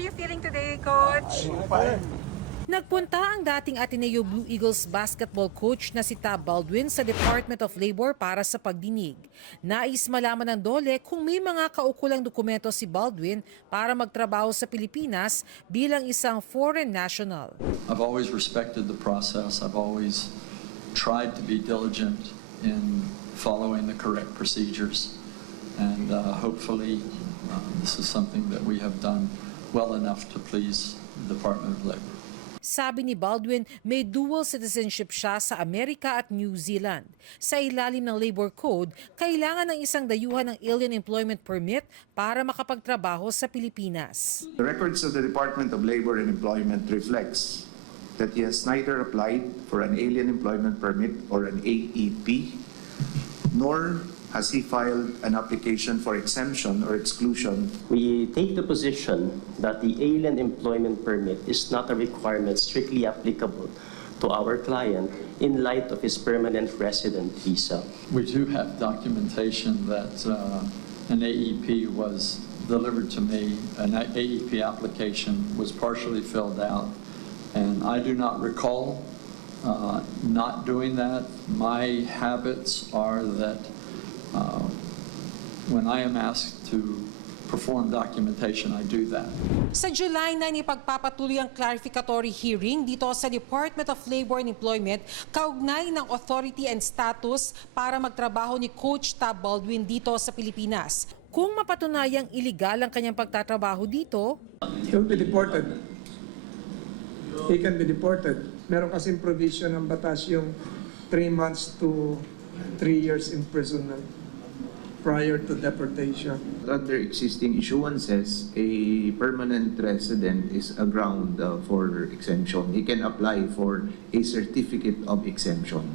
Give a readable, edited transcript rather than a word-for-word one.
are you feeling today, Coach? Nagpunta ang dating Ateneo Blue Eagles basketball coach na si Tab Baldwin sa Department of Labor para sa pagdinig. Nais malaman ng DOLE kung may mga kaukulang dokumento si Baldwin para magtrabaho sa Pilipinas bilang isang foreign national. I've always respected the process. I've always tried to be diligent in following the correct procedures. And hopefully this is something that we have done well enough to please the Department of Labor. Sabi ni Baldwin, may dual citizenship siya sa Amerika at New Zealand. Sa ilalim ng Labor Code, kailangan ng isang dayuhan ng Alien Employment Permit para makapagtrabaho sa Pilipinas. The records of the Department of Labor and Employment reflects that he has neither applied for an Alien Employment Permit or an AEP, nor has he filed an application for exemption or exclusion. We take the position that the Alien Employment Permit is not a requirement strictly applicable to our client in light of his permanent resident visa. We do have documentation that an AEP was delivered to me. An AEP application was partially filled out, and I do not recall not doing that. My habits are that when I am asked to perform documentation, I do that. Sa July 9, ipagpapatuloy ang clarificatory hearing dito sa Department of Labor and Employment kaugnay ng authority and status para magtrabaho ni Coach Tab Baldwin dito sa Pilipinas. Kung mapatunayang iligal ang kanyang pagtatrabaho dito, He will be deported. He can be deported. Meron kasing provision ng batas yung 3 months to 3 years imprisonment prior to deportation. Under existing issuances, a permanent resident is a ground for exemption. He can apply for a certificate of exemption.